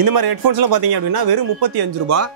இந்த மாதிரி ஹெட்ஃபோன்ஸ்லாம் பார்த்தீங்க அப்படின்னா வெறும் 35 ரூபாய்.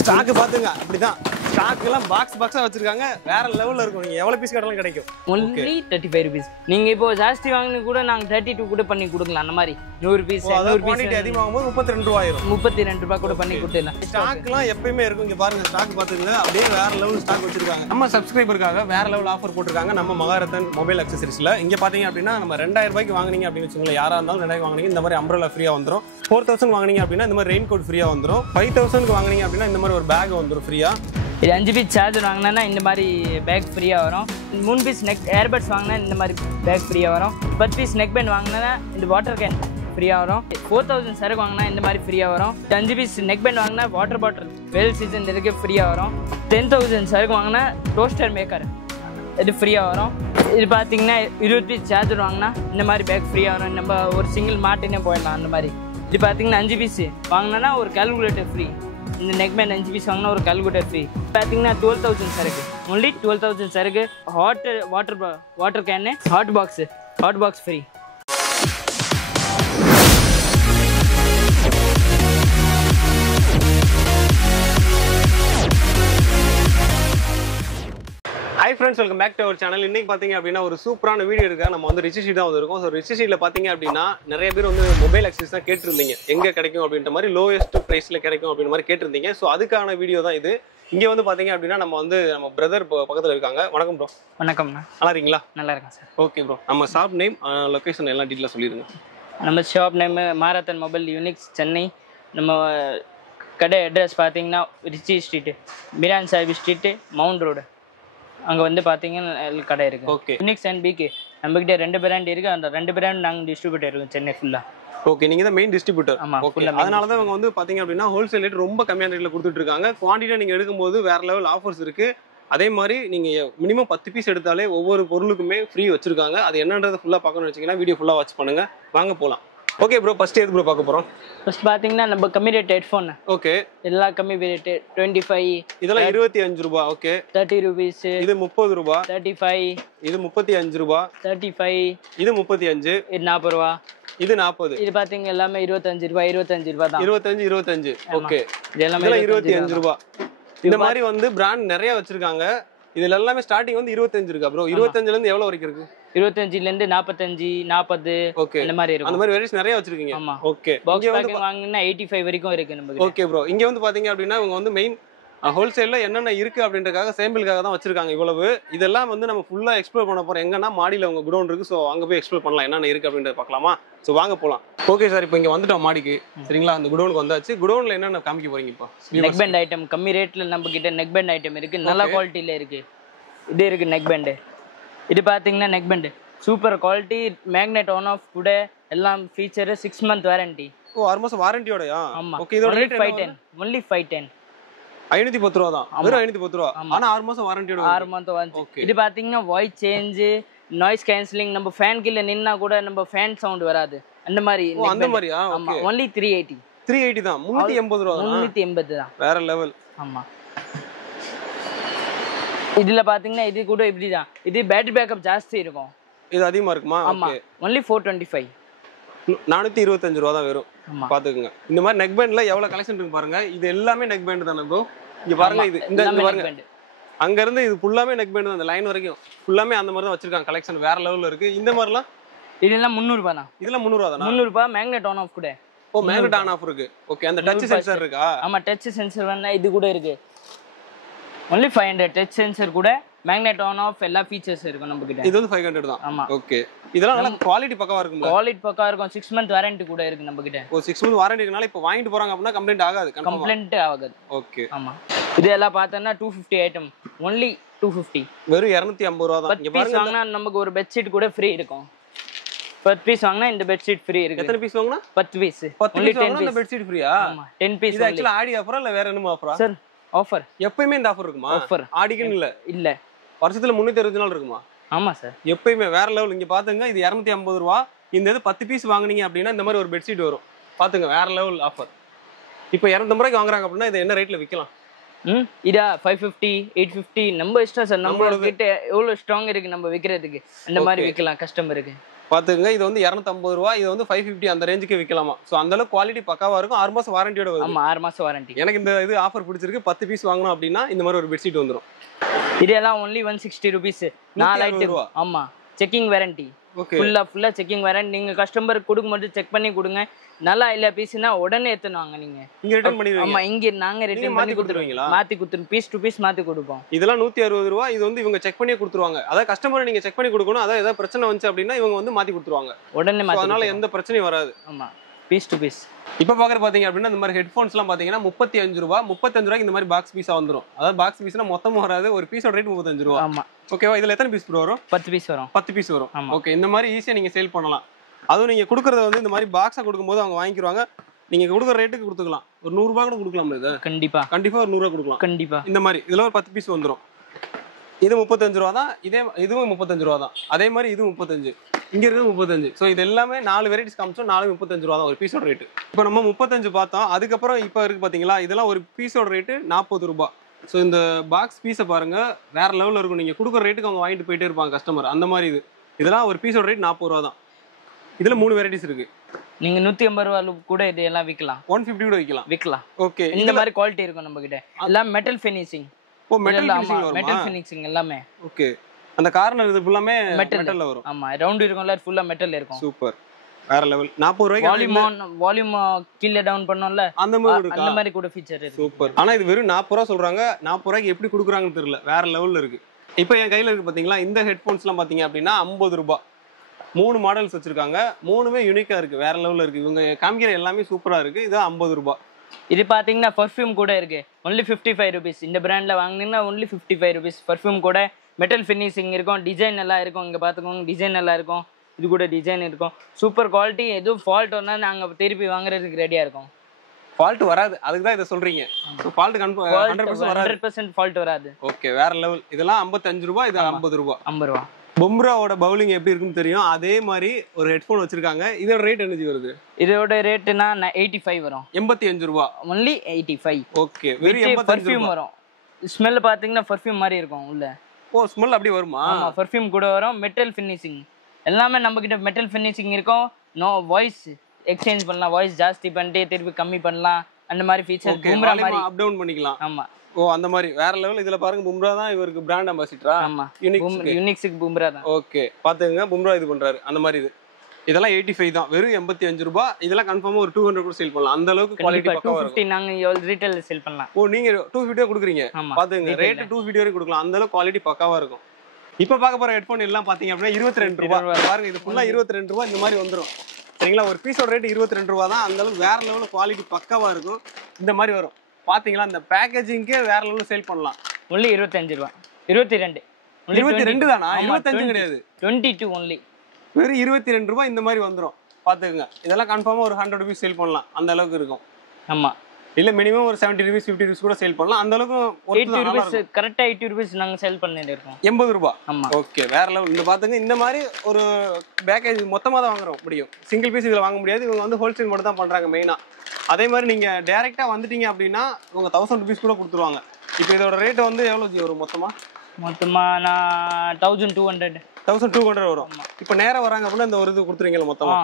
ஸ்டாக் பாத்துங்க அப்படிதான். ஸ்டாக்லாம் பாக்ஸா வச்சிருக்காங்க. வேற லெவல்ல இருக்கும். நீங்க எவ்வளவு பீஸ் கேட்டாலும் கிடைக்கும். only 35 rupees. நீங்க இப்போ ஜாஸ்தி வாங்குனீங்க கூட நாங்க 32 கூட பண்ணி கொடுக்கலாம். அந்த மாதிரி 100 பீஸ் 100 குவாண்டிட்டி அதிகமா வாங்கும்போது 32 ரூபாய் ஆயிரும். 32 ரூபாய் கூட பண்ணி கொடுத்துடலாம். ஸ்டாக்லாம் எப்பயுமே இருக்கும். இங்க பாருங்க ஸ்டாக் பாத்துங்க. அப்படியே வேற லெவல் ஸ்டாக் வச்சிருக்காங்க. நம்ம சப்ஸ்கிரைபருக்காக வேற லெவல் ஆஃபர் போட்டுருக்காங்க நம்ம மகாரத்தன் மொபைல் அக்சசரிஸ்ல. இங்க பாத்தீங்க அப்படின்னா நம்ம 2000 ரூபாய்க்கு வாங்குனீங்க அப்படின்னு வச்சுக்கோங்களேன். யாரா இருந்தாலும் 2000 வாங்குனீங்க இந்த மாதிரி அம்ப்ரெல்லா ஃப்ரீயா வந்துரும். 4000 வாங்குனீங்க அப்படின்னா இந்த மாதிரி ரெயின் கோட் ஃப்ரீயா வந்துரும். 5000 வாங்குனீங்க அப்படின்னா இந்த மாதிரி ஒரு பேக் வந்துரும் ஃப்ரீயா. இது 5 பீஸ் சார்ஜர் வாங்கினா இந்த மாதிரி பேக் ஃப்ரீயாக வரும். 3 பீஸ் நெக் ஏர்பட்ஸ் வாங்கினா இந்த மாதிரி பேக் ஃப்ரீயாக வரும். 10 பீஸ் நெக் பேண்ட் வாங்கினா இந்த வாட்டர் கேன் ஃப்ரீயாக வரும். 4000 சரக்கு வாங்கினா இந்த மாதிரி ஃப்ரீயாக வரும். 5 பீஸ் நெக் பேண்ட் வாங்கினா வாட்டர் பாட்டில் வெல் சீசன் இருக்கு ஃப்ரீயாக வரும். 10,000 சரக்கு வாங்கினா டோஸ்டர் மேக்கர் இது ஃப்ரீயாக வரும். இது பார்த்தீங்கன்னா 20 பீஸ் சார்ஜர் வாங்கினா இந்த மாதிரி பேக் ஃப்ரீயாக வரும். நம்ம ஒரு சிங்கிள் மாட்டினே போயிடலாம் அந்த மாதிரி. இது பார்த்தீங்கன்னா 5 பீஸ் வாங்கினா ஒரு கால்குலேட்டர் ஃப்ரீ. இந்த நெக் பேண்ட் 5 பீஸ் வாங்கினா ஒரு கால்குலேட்டர் ஃப்ரீ. பார்த்தீங்கன்னா 12,000 சரக்கு ஒன்லி 12,000 சரக்கு. Water can hot box free. Hi friends, welcome back to our channel. இன்னைக்கு பார்த்தீங்க அப்படின்னா ஒரு சூப்பரான வீடியோ இருக்கா. நம்ம வந்து ரிச்சி ஷீட் தான் வந்திருக்கோம். ஸோ ரிச்சி ஷீட்டில் பார்த்தீங்க அப்படின்னா நிறைய பேர் வந்து மொபைல் அக்சஸ் தான் கேட்டிருந்தீங்க. எங்கே கிடைக்கும் அப்படின்ற மாதிரி லோயஸ்ட் ப்ரைஸில் கிடைக்கும் அப்படின்ற மாதிரி கேட்டிருந்தீங்க. ஸோ அதுக்கான வீடியோ தான் இது. இங்கே வந்து பார்த்தீங்க அப்படின்னா நம்ம பிரதர் பக்கத்தில் இருக்காங்க. வணக்கம் ப்ரோ. வணக்கம். நல்லா இருக்கீங்களா? நல்லா இருக்கேன் சார். ஓகே ப்ரோ, நம்ம ஷாப் நேம் லொக்கேஷன் எல்லாம் டீட்டெயிலாக சொல்லிடுங்க. நம்ம shop name Marathon mobile Unix Chennai. நம்ம கடை அட்ரஸ் பார்த்தீங்கன்னா Ritchie Street, Meeran Sahib Street, Mount Road. அங்கே வந்து பார்த்தீங்கன்னா கடை இருக்குது. ஓகே. யூனிக்ஸ் அண்ட் பிகே நம்மகிட்ட 2 பிராண்ட் இருக்குது. அந்த 2 பிராண்ட் நாங்கள் டிஸ்ட்ரிபியூட்டர் இருக்கோம் சென்னை ஃபுல்லாக. ஓகே, நீங்க தான் மெயின் டிஸ்ட்ரிபியூட்டர். ஆமா. அதனால தான் இவங்க வந்து பாத்தீங்க அப்படின்னா ஹோல்சேல் ரேட் ரொம்ப கம்மியான ரேட்ல கொடுத்துட்டு இருக்காங்க. குவான்டிட்டியா நீங்க எடுக்கும்போது வேற லெவல் ஆஃபர்ஸ் இருக்கு. அதே மாதிரி நீங்க மினிமம் 10 பீஸ் எடுத்தாலே ஒவ்வொரு பொருளுக்குமே ஃப்ரீ வச்சிருக்காங்க. அது என்னன்றதை ஃபுல்லா பார்க்கணும்னு வச்சீங்கன்னா வீடியோ ஃபுல்லா வாட்ச் பண்ணுங்க. வாங்க போலாம். ஓகே ப்ரோ, ஃபர்ஸ்ட் எது ப்ரோ பார்க்க போறோம்? ஃபர்ஸ்ட் பார்த்தீங்கன்னா நம்ம கம்மி ரேட் ஹெட்ஃபோன். ஓகே. எல்லா கம்மி ரேட் 25. இதெல்லாம் 25 ரூபாய். ஓகே. 30 rupees. இது 30 ரூபாய். 35. இது 35 ரூபாய். 35. இது 35. இது 40 ரூபா. இது 40. இது பாத்தீங்க எல்லாமே 25 ரூபாய். 25 ரூபாய் தான். 25. ஓகே. இது எல்லாமே 25 ரூபாய். இந்த மாதிரி வந்து பிராண்ட் நிறைய வச்சிருக்காங்க. இதுல எல்லாமே ஸ்டார்டிங் வந்து 25 இருக்கா ப்ரோ? 25ல இருந்து எவ்வளவு வரைக்கும் இருக்கு? 25ல இருந்து 45, 40 ஓகே இந்த மாதிரி இருக்கு. அந்த மாதிரி வேரியஸ் நிறைய வச்சிருக்கீங்க. ஆமா. ஓகே. பாக்ஸ் பேக்கிங் வாங்குனா 85 வரைக்கும் இருக்கு நமக்கு. ஓகே ப்ரோ, இங்க வந்து பாத்தீங்க அப்படின்னா இவங்க வந்து மெயின் ஹோல்சேல்ல என்னென்ன இருக்கு அப்படின்றதுக்காக சாம்பிளுக்காக தான் வச்சிருக்காங்க இவ்வளவு. இதெல்லாம் வந்து நம்ம ஃபுல்லா எக்ஸ்ப்ளோர் பண்ண போறோம். எங்கன்னா மாடியில உங்க குடோன் இருக்கு. ஸோ அங்க போய் எக்ஸ்ப்ளோர் பண்ணலாம் என்னென்ன இருக்கு அப்படின்றத பார்க்கலாமா? ஸோ வாங்க போலாம். ஓகே சார், இப்போ இங்க வந்துட்டோம் மாடிக்கு. சரிங்களா? அந்த குடோனுக்கு வந்தாச்சு. குடோன்ல என்னென்ன காமிக்க போறீங்க இப்போ? நெக் பேண்ட் ஐட்டம் கம்மி ரேட்ல நம்ம கிட்ட நெக் பேண்ட் ஐட்டம் இருக்கு. நல்ல குவாலிட்டில இருக்கு. இது இருக்கு நெக் பேண்ட். இது பாத்தீங்கன்னா neck band super quality. Magnet on off கூட எல்லாம் ஃபீச்சர். 6 month warranty. ஓ, 6 மாசம் வாரண்டியோடயா? ஆமா. ஓகே. இதோட ரேட் 510. only 510. 510 ரூபா தான். வெறும் 510 ரூபா. ஆனா 6 மாசம் வாரண்டியோட. 6 month வாரண்டி. இது பாத்தீங்கன்னா வாய்ஸ் சேஞ்ச், நாய்ஸ் கேன்சலிங். நம்ம ஃபேன் கீழ நின்னா கூட நம்ம ஃபேன் சவுண்ட் வராது. அந்த மாதிரி. ஓ, அந்த மாதிரியா? ஆமா. only 380. 380 தான். 380 ரூபா தான். 380 தான். வேற லெவல். ஆமா. இதுல பாத்தீங்கன்னா இது கூட இப்படிதான். இது பேட்டரி பேக்கப் ஜாஸ்தி இருக்கும். இது அதிகமா இருக்குமா? ஆமா. only 425. 425 ரூபா தான் வெறும். பாத்துக்கங்க. இந்த மாதிரி நெக் பேண்ட்ல எவ்வளவு கலெக்ஷன் இருக்கு பாருங்க. இது எல்லாமே நெக் பேண்ட் தானே ப்ரோ? இங்க பாருங்க. இது இந்த பாருங்க. அங்க இருந்து இது ஃபுல்லாமே நெக் பேண்ட் தான். அந்த லைன் வரைக்கும் ஃபுல்லாமே அந்த மாதிரி தான் வச்சிருக்காங்க. கலெக்ஷன் வேற லெவல்ல இருக்கு. இந்த மாதிரிலாம் இதெல்லாம் 300 ரூபாய் தான். இதெல்லாம் 300 ரூபாய் தானா? 300 ரூபாய். மேக்னெட் ஆன் ஆஃப் கூட. ஓ, மேக்னெட் ஆன் ஆஃப் இருக்கு. ஓகே. அந்த டச் சென்சார் இருக்கா? ஆமா, டச் சென்சார் வேணா இது கூட இருக்கு. only 500. டச் சென்சார் கூட மேக்னெட் ஆன் ஆஃப் எல்லா ஃபீச்சர்ஸ் இருக்கு நம்ம கிட்ட. இது வந்து 500 தான். ஆமா. ஓகே. இதெல்லாம் நல்ல குவாலிட்டி பக்கவா இருக்கும்ல? குவாலிட்டி பக்கா இருக்கும். 6 month வாரண்டி கூட இருக்கு நம்ம கிட்ட. ஓ, 6 month வாரண்டி இருக்கனால இப்போ வாங்கிட்டு போறாங்க அப்படினா கம்ப்ளைன்ட் ஆகாது. கம்ப்ளைன்ட் ஆகாது. ஓகே. ஆமா. இது எல்லாம் பார்த்தா 250 ஐட்டம். only 250. வெறும் 250 ரூபாய் தான். இங்க பாருங்க. வாங்குனா நமக்கு ஒரு பெட் ஷீட் கூட ஃப்ரீ இருக்கும். 10 பீஸ் வாங்குனா இந்த பெட் ஷீட் ஃப்ரீ இருக்கு. எத்தனை பீஸ் வாங்குனா? 10 பீஸ். only 10 piece. இந்த பெட் ஷீட் ஃப்ரீயா? ஆமா. 10 பீஸ். இது एक्चुअली ஆடி ஆஃபரா இல்ல வேற என்னமா ஆஃபரா? Sir offer. எப்பவுமே இந்த ஆஃபர் இருக்குமா? ஆஃபர். ஆடிக்குன்னு இல்ல. இல்ல. வருஷத்துல 360 நாள் இருக்குமா? ஆமா சார். எப்பவுமே வேற லெவல். இங்க பாத்துங்க. இது 250 ரூபாய். இந்த இது 10 பீஸ் வாங்குனீங்க அப்படின்னா இந்த மாதிரி ஒரு பெட் ஷீட் வரும். பாத்துங்க, வேற லெவல் ஆஃபர். இப்போ 250 ரூபாய்க்கு வாங்குறாங்க அப்படின்னா இது என்ன ரேட்ல விக்கலாம்? இதா 550, 850 நம்ம இஷ்டம் சார். நம்ம கிட்ட எவ்வளவு ஸ்ட்ராங் இருக்கு நம்ம விக்கிறதுக்கு. அந்த மாதிரி விக்கலாம் கஸ்டமருக்கு. பாத்துங்க இது வந்து 250 ரூபா, இது வந்து 550 அந்த ரேஞ்சுக்கு விற்கலாமா. ஸோ அந்த அளவுக்கு குவாலிட்டி பக்காவா இருக்கும். 6 மாசம் வாரண்டியோட வரும். ஆமா 6 மாசம் வாரண்டி. எனக்கு இந்த இது ஆஃபர் பிடிச்சிருக்கு. 10 பீஸ் வாங்கணும் அப்படின்னா இந்த மாதிரி ஒரு பெட்ஷீட் வந்துடும். இதெல்லாம் ஒன்லி 160 rupees 4 ஐட்டம். ஆமா செக்கிங் வாரண்டி. ஓகே ஃபுல்லா செக்கிங் வாரண்டி. நீங்க கஸ்டமருக்கு கொடுக்கும்போது செக் பண்ணி கொடுங்க. நல்லா இல்ல பீஸ்னா உடனே எடுத்துவாங்க நீங்க. இங்க ரிட்டர்ன் பண்ணிடுவீங்க. ஆமா இங்க நாங்க ரிட்டர்ன் பண்ணி கொடுத்துருவீங்களா? மாத்தி கொடுத்துருவோம். பீஸ் டு பீஸ் மாத்தி கொடுப்போம். இதெல்லாம் 160 ரூபா. இது வந்து இவங்க செக் பண்ணியே கொடுத்துருவாங்க. அதாவது கஸ்டமர் நீங்க செக் பண்ணி கொடுக்கணும். அதாவது ஏதாவது பிரச்சனை வந்துச்சு அப்படின்னா இவங்க வந்து மாத்தி கொடுத்துருவாங்க. உடனே மாத்தி. அதனால எந்த பிரச்சனையும் வராது. ஆமா பீஸ் டு பீஸ். இப்போ பாக்குற பாத்தீங்க அப்படின்னா இந்த மாதிரி ஹெட்ஃபோன்ஸ்லாம் பாத்தீங்கன்னா 35 ரூபா. 35 ரூபாய்க்கு இந்த மாதிரி பாக்ஸ் பீஸா வந்துரும். அதாவது பாக்ஸ் பீஸ்னா மொத்தமா வராது. ஒரு பீஸோட ரேட் 35 ரூபா. ஆமா ஓகேவா? இதுல எத்தனை பீஸ் வரும்? 10 பீஸ் வரும். 10 பீஸ் வரும். ஓகே இந்த மாதிரி ஈஸியா நீங்க சேல் பண்ணலாம். அதுவும் நீங்க கொடுக்கறத வந்து இந்த மாதிரி பாக்ஸா கொடுக்கும்போது அவங்க வாங்கிக்குவாங்க. நீங்க கொடுக்குற ரேட்டுக்கு கொடுத்துக்கலாம். ஒரு 100 ரூபாய் கூட கொடுக்கலாம். இது கண்டிப்பா ஒரு 100 ரூபாய் கொடுக்கலாம். கண்டிப்பா. இந்த மாதிரி இதுல ஒரு 10 பீஸ் வந்துரும். இது 35 ரூபா தான். இதுவும் 35 ரூபா தான். அதே மாதிரி இது 35. இங்க இருக்குது 35. ஸோ இது எல்லாமே 4 வெரைட்டிஸ் காமிச்சோம். 4 35 ரூபா தான் ஒரு பீஸோட ரேட்டு. இப்போ நம்ம 35 பார்த்தோம். அதுக்கப்புறம் இப்போ இருக்கு பாத்தீங்களா, இதெல்லாம் ஒரு பீஸோட ரேட்டு 40 ரூபாய். ஸோ இந்த பாக்ஸ் பீஸை பாருங்க வேற லெவலில் இருக்கும். நீங்க கொடுக்குற ரேட்டுக்கு அவங்க வாங்கிட்டு போயிட்டே இருப்பாங்க கஸ்டமர். அந்த மாதிரி இதெல்லாம் ஒரு பீஸோட ரேட் 40 ரூபா தான். இதுல 3 வெரைட்டிஸ் இருக்கு. நீங்க 150 ரூபாய் கூட இது எல்லாம் விக்கலாம். 150 கூட விக்கலாம். ஓகே இந்த மாதிரி குவாலிட்டி இருக்கும் நம்ம கிட்ட. எல்லாம் மெட்டல் ஃபினிஷிங். ஓ மெட்டல் ஃபினிஷிங் வருமா? மெட்டல் ஃபினிஷிங் எல்லாமே. ஓகே அந்த கார்னர் இது ஃபுல்லாமே மெட்டல்ல வரும். ஆமா ரவுண்ட் இருக்கும்ல ஃபுல்லா மெட்டல் இருக்கும். சூப்பர் வேற லெவல். 40 ரூபாய்க்கு வால்யூம் கீழ டவுன் பண்ணோம்ல அந்த மாதிரி கூட ஃபீச்சர் இருக்கு. சூப்பர். ஆனா இது வெறும் 40 ரூபாய் சொல்றாங்க. 40 ரூபாய்க்கு எப்படி கொடுக்குறாங்கன்னு தெரியல. வேற லெவல்ல இருக்கு. இப்போ என் கையில இருக்கு பாத்தீங்களா, இந்த ஹெட்ஃபோன்ஸ்லாம் பாத்தீங்க அப்படின்னா 50 ரூபாய். 3 மாடல்ஸ் வச்சிருக்காங்க. 3மே யூனிக்கா இருக்கு. வேற லெவல்ல இருக்கு. இவங்க காமிக்கிற எல்லாமே சூப்பரா இருக்கு. இது 50 ரூபாய். இது பாத்தீங்கன்னா பர்ஃப்யூம் கூட இருக்கு. Only 55 rupees. இந்த பிராண்ட்ல வாங்குனீங்கன்னா ஒன்லி 55 rupees. பர்ஃப்யூம் கூட மெட்டல் ஃபினிஷிங் இருக்கும். டிசைன் நல்லா இருக்கும். இங்க பாத்துக்கோங்க டிசைன் நல்லா இருக்கும். இது கூட டிசைன் இருக்கும். Super quality. எதுவும் ஃபால்ட் வந்தா நாங்க திருப்பி வாங்குறதுக்கு ரெடியா இருக்கோம். ஃபால்ட் வராது. அதுக்கு தான் இத சொல்றீங்க. ஃபால்ட் 100% வராது. 100% ஃபால்ட் வராது. ஓகே வேற லெவல். இதெல்லாம் 55 ரூபாய். இது 50 ரூபாய். 50 ரூபாய். பும்ராவோட பவுலிங் எப்படி இருக்குன்னு தெரியும். அதே மாதிரி ஒரு ஹெட்ஃபோன் வச்சிருக்காங்க. இதோட ரேட் என்ன வருது? இதோட ரேட்னா 85 வரும். 85 ரூபாய். ஒன்லி 85. ஓகே வெறும் 85 பர்ஃப்யூம் வரும். ஸ்மெல் பாத்தீங்கன்னா பர்ஃப்யூம் மாதிரி இருக்கும் உள்ள. ஓ ஸ்மெல் அப்படி வருமா? ஆமா பர்ஃப்யூம் கூட வரும். மெட்டல் ஃபினிஷிங் எல்லாமே நம்ம கிட்ட மெட்டல் ஃபினிஷிங் இருக்கும். நோ வாய்ஸ் எக்ஸ்சேஞ்ச் பண்ணலாம். வாய்ஸ் ஜாஸ்தி பண்ணிட்டு திருப்பி கம்மி பண்ணலாம். அந்த மாதிரி ஃபீச்சர் பும்ரா மாதிரி அப் டவுன் பண்ணிக்கலாம். ஆமா ஓ அந்த மாதிரி வேற லெவல். இதுல பாருங்க பும்ரா தான் இவருக்கு பிராண்ட் அம்பாசிடரா. ஆமா யூனிக்ஸ்க்கு பும்ரா தான். ஓகே பாத்துங்க பும்ரா இது பண்றாரு. அந்த மாதிரி இதெல்லாம் 85 தான். வெறும் 85 ரூபாய். இதெல்லாம் கன்ஃபார்மா ஒரு 200 கூட சேல் பண்ணலாம். அந்த அளவுக்கு குவாலிட்டி பக்காவா இருக்கும். 250 நாங்க ரீட்டைல் சேல் பண்ணலாம். ஓ நீங்க 250 கொடுக்குறீங்க. பாத்துங்க ரேட் 250 வரைக்கும் கொடுக்கலாம். அந்த அளவுக்கு குவாலிட்டி பக்காவா இருக்கும். இப்ப பார்க்க போற ஹெட்போன் எல்லாம் பாத்தீங்க அப்படின்னா 22 ரூபாய். பாருங்க இது ஃபுல்லா 22 ரூபாய். இந்த மாதிரி வந்துரும். சரிங்களா? ஒரு பீஸோட ரேட் 22 ரூபாய் தான். அந்த அளவுக்கு வேற லெவல்ல குவாலிட்டி பக்காவா இருக்கும். இந்த மாதிரி வரும். பாத்தீங்களா? இந்த பேக்கேஜிங்கே வேற லெவல்ல சேல் பண்ணலாம். ஒன்லி 25 ரூபாய். 22. 22 தானா? 25 கிடையாது. 22 ஒன்லி. வெறும் 22 ரூபாய். இந்த மாதிரி வந்துரும். பாத்துக்கங்க. இதெல்லாம் கன்ஃபார்மா ஒரு 100 rupees சேல் பண்ணலாம். அந்த அளவுக்கு இருக்கும். ஆமா இல்ல மினிமம் ஒரு 70 rupees 50 rupees கூட சேல் பண்ணலாம். அந்த அளவுக்கு 80 rupees கரெக்ட்டா 80 rupees நாங்க சேல் பண்ணிட்டு இருக்கோம். 80 ரூபாய். ஆமா ஓகே வேற லெவல். இந்த பாத்துங்க இந்த மாதிரி ஒரு பேக்கேஜ் மொத்தமா தான் வாங்குறோம் முடியும். சிங்கிள் பீஸ் இதுல வாங்க முடியாது. இவங்க வந்து ஹோல்சேல் மட்டும் தான் பண்றாங்க மெயினா. அதே மாதிரி நீங்க டைரக்டா வந்துட்டீங்க அப்படின்னா உங்க 1000 rupees கூட கொடுத்துருவாங்க. இப்போ இதோட ரேட் வந்து எவ்வளவு வரும் மொத்தமா? நான் 1200 வரும். இப்போ நேரா வராங்க அப்படின்னா இந்த ஒரு இது கொடுத்துருவீங்களா மொத்தமா?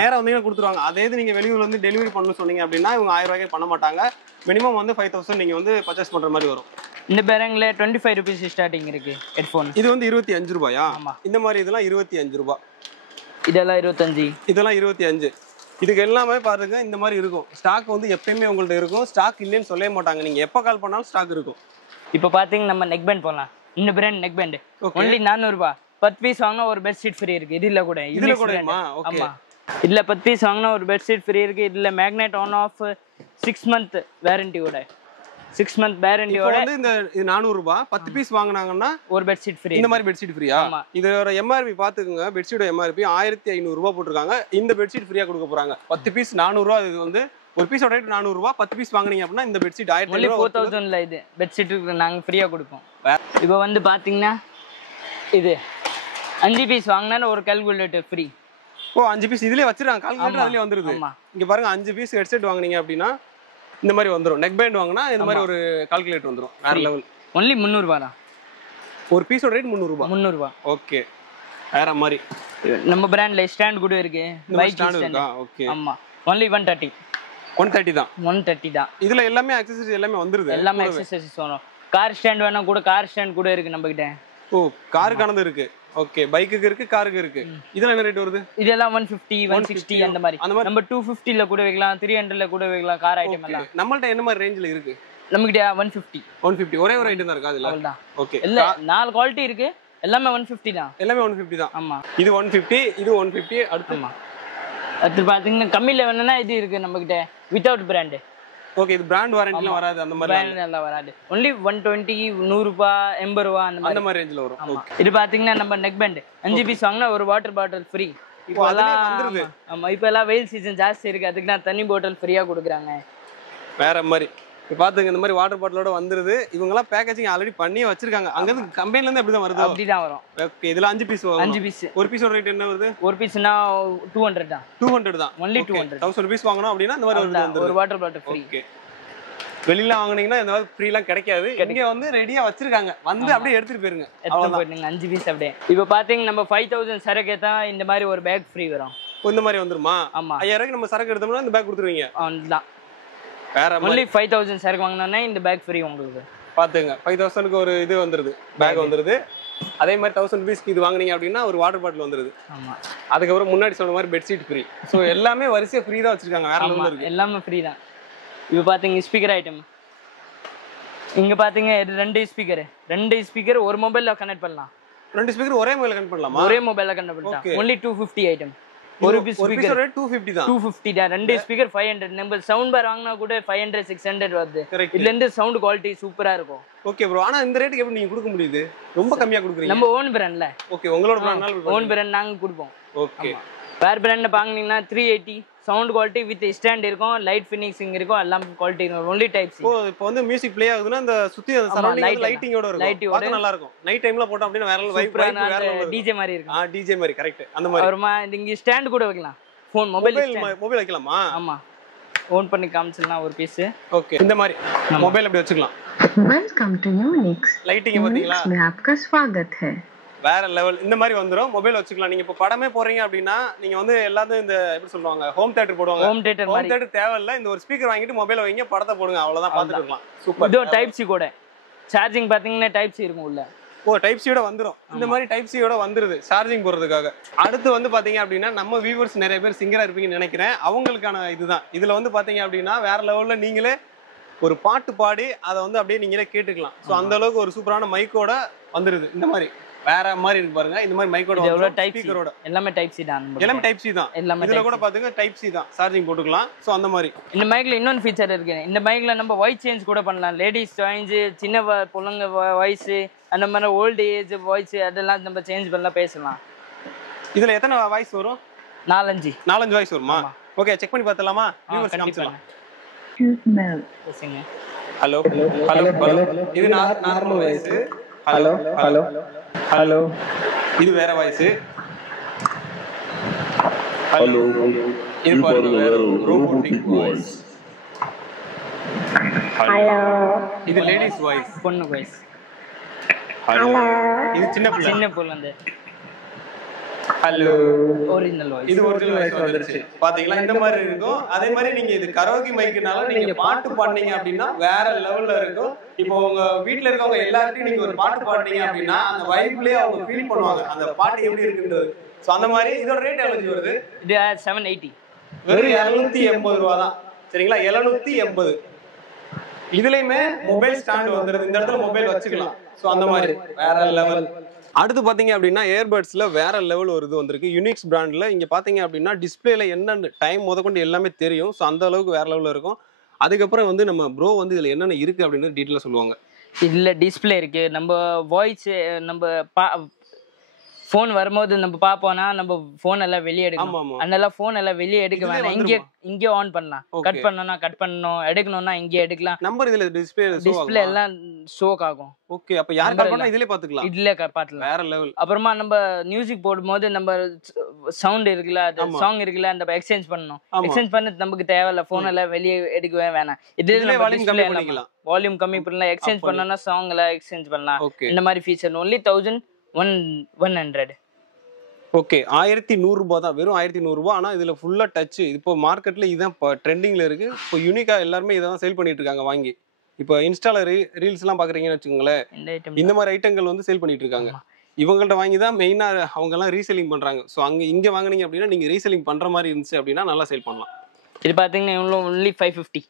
நேரா வந்தீங்கன்னா கொடுத்துருவாங்க. அதே இது நீங்க வெளியூர்ல வந்து டெலிவரி பண்ணணும் சொன்னீங்க அப்படின்னா இவங்க 1000 ரூபாய்க்கு பண்ண மாட்டாங்க. மினிமம் வந்து 5000 நீங்க வந்து பர்ச்சேஸ் பண்ற மாதிரி வரும். இந்த பேரங்ல 25 rupees ஸ்டார்டிங் இருக்கு ஹெட்போன். இது வந்து 25 ரூபாயா? இந்த மாதிரி இதெல்லாம் 25 ரூபாய். இதெல்லாம் 25. இதெல்லாம் 25. இதுக்கு எல்லாமே பாருங்க இந்த மாதிரி இருக்கும். ஸ்டாக் வந்து எப்பயுமே உங்கள்ட்ட இருக்கும். ஸ்டாக் இல்லைன்னு சொல்லவே மாட்டாங்க. நீங்க எப்ப கால் பண்ணாலும் ஸ்டாக் இருக்கும். இப்போ பாத்தீங்க நம்ம நெக் பேண்ட் போலாம். இந்த பிராண்ட் நெக் பேண்ட் ஒன்லி 400 ரூபாய். 10 பீஸ் வாங்கினா ஒரு பெட் ஷீட் ஃப்ரீ இருக்கு. இதுல கூட ஆமா இதுல 10 பீஸ் வாங்கினா ஒரு பெட் ஷீட் ஃப்ரீ இருக்கு. இதுல magnet on off 6 month வாரண்டியோட 6 month வாரண்டியோட வந்து இந்த 400 ரூபாய் 10 பீஸ் வாங்குனாங்கன்னா ஒரு பெட் ஷீட் ஃப்ரீ. இந்த மாதிரி பெட் ஷீட் ஃப்ரீயா? இதோட எம்ஆர்பி பாத்துக்கோங்க. பெட் ஷீட் எம்ஆர்பி 1500 ரூபாய் போட்டுருக்காங்க. இந்த பெட் ஷீட் ஃப்ரீயா கொடுக்க போறாங்க. 10 பீஸ் 400 ரூபாய். இது வந்து ஒரு பீஸோட ரேட் 400 ரூபாய். 10 பீஸ் வாங்குனீங்க அப்படின்னா இந்த பெட் ஷீட் 1500 ரூபாய். 4000ல இது பெட் ஷீட் நாங்க ஃப்ரீயா கொடுப்போம். இப்போ வந்து பாத்தீங்கன்னா இது 5 பீஸ் வாங்கினா ஒரு கால்குலேட்டர் ஃப்ரீ. ஓ 5 பீஸ் இதுலயே வச்சிருக்காங்க. கால்குலேட்டர் அதுலயே வந்துருது. இங்க பாருங்க 5 பீஸ் ஹெட்செட் வாங்குனீங்க அப்படின்னா இந்த மாதிரி வந்துரும். நெக் பேண்ட் வாங்குனா இந்த மாதிரி ஒரு கால்குலேட்டர் வந்துரும். வேற லெவல். ஒன்லி 300 ரூபாய் தான். ஒரு பீஸோட ரேட் 300 ரூபாய். 300 ரூபாய். ஓகே வேற மாதிரி நம்ம பிராண்ட்ல ஸ்டாண்ட் கூட இருக்கு, பைக் ஸ்டாண்ட். ஓகே. ஆமா, only 130. 130 தான். 130 தான். இதுல எல்லாமே அக்சஸரிஸ் எல்லாமே வந்துருது. எல்லாமே அக்சஸரிஸ் வரும். கார் ஸ்டாண்ட் வேணா கூட கார் ஸ்டாண்ட் கூட இருக்கு நம்ம கிட்ட. ஓ, காருக்கானது இருக்கு. ஓகே, பைக்குக்கு இருக்கு, காருக்கு இருக்கு. இதெல்லாம் என்ன ரேட் வருது? இதெல்லாம் 150, 160 அந்த மாதிரி. நம்ம 250 ல கூட வைக்கலாம், 300 ல கூட வைக்கலாம் கார் ஐட்டம் எல்லாம். நம்மள்ட்ட என்ன மாதிரி ரேஞ்சில இருக்கு? நம்ம கிட்ட 150. 150 ஒரே ஒரு ஐட்டம் தான் இருக்கா அதுல? அவ்வளவுதான். ஓகே. இல்ல 4 குவாலிட்டி இருக்கு, எல்லாமே 150 தான். எல்லாமே 150 தான். ஆமா. இது 150, இது 150. அடுத்து பாத்தீங்கன்னா கம்மியில வேணும்னா இது இருக்கு நம்ம கிட்ட, வித்அவுட் பிராண்ட். ஓகே, இது பிராண்ட் வாரண்டிலாம் வராது, அந்த மாதிரி பிராண்ட் எல்லாம் வராது. only 120, 100 ரூபாய், 80 ரூபாய் அந்த மாதிரி ரேஞ்சில வரும். ஓகே. இது பாத்தீங்கன்னா நம்ம நெக் பேண்ட் 5 பீஸ் வாங்கினா ஒரு வாட்டர் பாட்டில் ஃப்ரீ. இப்போ வந்துருது. ஆமா, இப்போ எல்லாம் வெயில் சீசன் ஜாஸ்தி இருக்கு, அதுக்கு நான் தண்ணி பாட்டில் ஃப்ரீயா கொடுக்குறாங்க. வேற மாதிரி பாத்துங்க, இந்த மாதிரி வாட்டர் பாட்டிலோட வந்துருது. இவங்க எல்லாம் பேக்கேஜிங் ஆல்ரெடி பண்ணி வச்சிருக்காங்க. அங்க இருந்து கம்பெனில இருந்து அப்படிதான் வருது. அப்படிதான் வரும். ஓகே, இதுல 5 பீஸ் வரும். 5 பீஸ். ஒரு பீஸோட ரேட் என்ன வருது? ஒரு பீஸ்னா 200 தான். 200 தான். only 200. 1000 பீஸ் வாங்கணும் அப்படினா இந்த மாதிரி வருது. ஒரு வாட்டர் பாட்டில் ஃப்ரீ. ஓகே. வெளியில வாங்குனீங்கன்னா இந்த மாதிரி ஃப்ரீலாம் கிடைக்காது. இங்க வந்து ரெடியா வச்சிருக்காங்க, வந்து அப்படியே எடுத்துட்டு போயிருங்க. அவ்வளவுதான், 5 பீஸ் அப்படியே. இப்போ பாத்தீங்க நம்ம 5000 சரக்கு ஏத்தா இந்த மாதிரி ஒரு பேக் ஃப்ரீ வரும். இந்த மாதிரி வந்துருமா? ஆமா. 5000 நம்ம சரக்கு எடுத்தோம்னா இந்த பேக் கொடுத்துருவீங்க. அதுதான். வேற only 5000 சரக்கு வாங்குனோம்னா இந்த பேக் ஃப்ரீ உங்களுக்கு. பாத்துங்க, 5000க்கு ஒரு இது வந்துருது, பேக் வந்துருது. அதே மாதிரி 1000 பீஸ்க்கு இது வாங்குனீங்க அப்படின்னா ஒரு வாட்டர் பாட்டில் வந்துருது. ஆமா. அதுக்கப்புறம் முன்னாடி சொன்ன மாதிரி பெட்ஷீட் ஃப்ரீ. ஸோ எல்லாமே வரிசையா ஃப்ரீ தான் வச்சிருக்காங்க. வேற லெவல்ல இருக்கு, எல்லாமே ஃப்ரீ தான். இப்போ பாத்தீங்க ஸ்பீக்கர் ஐட்டம். இங்க பாத்தீங்க 2 ஸ்பீக்கர் ஒரு மொபைல்ல கனெக்ட் பண்ணலாம். 2 ஸ்பீக்கர் ஒரே மொபைல்ல கனெக்ட் பண்ணலாமா? ஒரே மொபைல்ல கனெக்ட் பண்ணலாம். only 250 item. ஒரு ஸ்பீக்கர் ரேட் 250 தான். 250 தான். 2 ஸ்பீக்கர் 500. நம்ம சவுண்ட் பார் வாங்குனா கூட 500 600 வருது. இதுல இருந்து சவுண்ட் குவாலிட்டி சூப்பரா இருக்கும். ஓகே ப்ரோ, ஆனா இந்த ரேட்டுக்கு எப்படி நீங்க கொடுக்க முடியுது? ரொம்ப கம்மியா கொடுக்குறீங்க. நம்ம ஓன் பிராண்ட்ல. ஓகே, உங்களோட பிராண்ட்னால ஓன் பிராண்ட் நாங்க கொடுப்போம். ஓகே. வேற பிராண்ட்ல வாங்குனீங்கன்னா 380 சவுண்ட் குவாலிட்டி வித் ஸ்டாண்ட் இருக்கும், லைட் ஃபினிஷிங் இருக்கும், எல்லாம் குவாலிட்டி இருக்கும். only type C. இப்போ வந்து மியூசிக் ப்ளே ஆகுதுன்னா அந்த சுத்தி அந்த சரௌண்டிங் லைட்டிங்கோட இருக்கும். பார்க்க நல்லா இருக்கும். நைட் டைம்ல போட்டா அப்படியே வேற லெவல் வைப் வேற லெவல் டிஜே மாதிரி இருக்கும். டிஜே மாதிரி கரெக்ட். அந்த மாதிரி அப்புறமா இங்க ஸ்டாண்ட் கூட வைக்கலாம். ஃபோன் மொபைல் வைக்கலாமா? ஆமா, ஓன் பண்ணி காமிச்சலாம் ஒரு பீஸ். ஓகே, இந்த மாதிரி மொபைல் அப்படி வச்சுக்கலாம். वेलकम टू यूनिक्स லைட்டிங் பாத்தீங்களா? में आपका स्वागत है. வேற லெவல். இந்த மாதிரி வந்துரும், மொபைல் வச்சுக்கலாம். நீங்க இப்ப படமே போறீங்க அப்படின்னா நீங்க வந்து எல்லாரும் இந்த எப்படி சொல்லுவாங்க, ஹோம் தியேட்டர் போடுவாங்க. ஹோம் தியேட்டர் தேவையில்ல, இந்த ஒரு ஸ்பீக்கர் வாங்கிட்டு மொபைல் வைங்க, படத்தை போடுங்க, அவ்வளவுதான், பாத்துட்டு இருக்கலாம். சூப்பர். இது டைப் சி கூட சார்ஜிங் பாத்தீங்கன்னா டைப் சி இருக்கும் உள்ள. ஓ, டைப் சியோட வந்துரும். இந்த மாதிரி டைப் சியோட வந்துருது சார்ஜிங் போடுறதுக்காக. அடுத்து வந்து பாத்தீங்க அப்படின்னா நம்ம வியூவர்ஸ் நிறைய பேர் சிங்கரா இருப்பீங்கன்னு நினைக்கிறேன். அவங்களுக்கான இதுதான். இதுல வந்து பாத்தீங்க அப்படின்னா வேற லெவல்ல நீங்களே ஒரு பாட்டு பாடி அதை வந்து அப்படியே நீங்களே கேட்டுக்கலாம். ஸோ அந்த அளவுக்கு ஒரு சூப்பரான மைக்கோட வந்துருது. இந்த மாதிரி வேற மாதிரி இருக்கு பாருங்க. இந்த மாதிரி மைக்கோட ஸ்பீக்கரோட எல்லாமே டைப் சி தான். எல்லாமே டைப் சி தான். இதுல கூட பாத்துங்க டைப் சி தான், சார்ஜிங் போட்டுக்கலாம். ஸோ அந்த மாதிரி இந்த மைக்ல இன்னொரு ஃபீச்சர் இருக்கு. இந்த மைக்ல நம்ம வாய்ஸ் சேஞ்ச் கூட பண்ணலாம். லேடிஸ் வாய்ஸ், சின்ன பொண்ணுங்க வாய்ஸ், அந்த மாதிரி ஓல்டு ஏஜ் வாய்ஸ், அதெல்லாம் நம்ம சேஞ்ச் பண்ணலாம், பேசலாம். இதுல எத்தனை வாய்ஸ் வரும்? 4-5 வாய்ஸ் வருமா? ஓகே, செக் பண்ணி பார்த்தலாமா? வியூவர்ஸ் காமிச்சலாம். ஹலோ ஹலோ ஹலோ, இது normal voice. Hello hello hello, இது வேற வாய்ஸ். ஹலோ, இது பாருங்க வேற ரோபோட்டிக் வாய்ஸ். ஹலோ, இது லேடிஸ் வாய்ஸ், பொண்ணு வாய்ஸ். ஹலோ, இது சின்ன பொண்ணு அந்த ஹலோ, ஒரிஜினல் வாய்ஸ். இது ஒரிஜினல் வாய்ஸ் வந்துருச்சு. பாத்தீங்களா? இந்த மாதிரி இருக்கும். அதே மாதிரி நீங்க இது கரோகி மைக்குனால நீங்க பாட்டு பாடுனீங்க அப்படின்னா வேற லெவல்ல இருக்கும். இப்போ உங்க வீட்ல இருக்கவங்க எல்லார்ட்டையும் நீங்க ஒரு பாட்டு பாடுனீங்க அப்படின்னா அந்த வைப்லயே அவங்க ஃபீல் பண்ணுவாங்க அந்த பாட்டு எப்படி இருக்குன்றது. சோ அந்த மாதிரி இதோட ரேட் எவ்வளவு வருது? இது 780. வெறும் 280 ரூபாய் தான். சரிங்களா? 780. இதுலயுமே மொபைல் ஸ்டாண்ட் வந்துருது. இந்த இடத்துல மொபைல் வச்சுக்கலாம். சோ அந்த மாதிரி வேற லெவல். அடுத்து பாத்தீங்க அப்படின்னா ஏர்பட்ஸ்ல வேற லெவல் ஒரு இது வந்திருக்கு. யூனிக்ஸ் பிராண்ட்ல. இங்க பாத்தீங்க அப்படின்னா டிஸ்பிளேல என்ன டைம் முதற்கொண்டு எல்லாமே தெரியும். ஸோ அந்த அளவுக்கு வேற லெவல்ல இருக்கும். அதுக்கப்புறம் வந்து நம்ம ப்ரோ வந்து இதுல என்னென்ன இருக்கு அப்படின்னு டீட்டெயிலா சொல்லுவாங்க. இதுல டிஸ்பிளே இருக்கு, நம்ம வாய்ஸ், நம்ம ஃபோன் வரும்போது நம்ம பாப்போம்னா நம்ம ஃபோன் எல்லாம் வெளியே எடுக்கணும். அதனால ஃபோன் எல்லாம் வெளியே எடுக்க வேணாம், இங்கே ஆன் பண்ணலாம். கட் பண்ணனும்னா கட் பண்ணணும், எடுக்கணும்னா இங்கே எடுக்கலாம். நம்பர் இதுல டிஸ்ப்ளே எல்லாம் ஷோக் ஆகும். ஓகே, அப்ப யார் கால் பண்ணா இதுலயே பாத்துக்கலாம். இதுலயே பாத்துக்கலாம். வேற லெவல். அப்புறமா நம்ம மியூசிக் போடும்போது நம்ம சவுண்ட் இருக்குல, அது சாங் இருக்குல, அந்த எக்ஸ்சேஞ்ச் பண்ணனும். எக்ஸ்சேஞ்ச் பண்ண நமக்கு தேவையில்ல, ஃபோன் எல்லாம் வெளியே எடுக்கவே வேணாம். இதுல வால்யூம் கம்மி பண்ணிக்கலாம். வால்யூம் கம்மி பண்ணலாம், எக்ஸ்சேஞ்ச் பண்ணனும்னா சாங் எல்லாம் எக்ஸ்சேஞ்ச் பண்ணலாம். இந்த மாதிரி ஃபீச்சர் only 1100. ஓகே 1100 ரூபாய் தான், வெறும் 1100 ரூபாய். ஆனா இதுல ஃபுல்லா டச். இப்போ மார்க்கெட்ல இதுதான் ட்ரெண்டிங்ல இருக்கு. இப்போ யூனிக்கா எல்லாருமே இதை தான் சேல் பண்ணிட்டு இருக்காங்க வாங்கி. இப்போ இன்ஸ்டால ரீல்ஸ் எல்லாம் பாக்குறீங்கன்னு வச்சுக்கோங்களேன், இந்த ஐட்டம் இந்த மாதிரி ஐட்டங்கள் வந்து சேல் பண்ணிட்டு இருக்காங்க. இவங்கள்ட்ட வாங்கி தான் மெயினா அவங்க எல்லாம் ரீசெல்லிங் பண்றாங்க. ஸோ இங்க வாங்குனீங்க அப்படின்னா நீங்க ரீசெல்லிங் பண்ற மாதிரி இருந்துச்சு அப்படின்னா நல்லா சேல் பண்ணலாம். இது பாத்தீங்கன்னா இவ்வளோ ஒன்லி 550.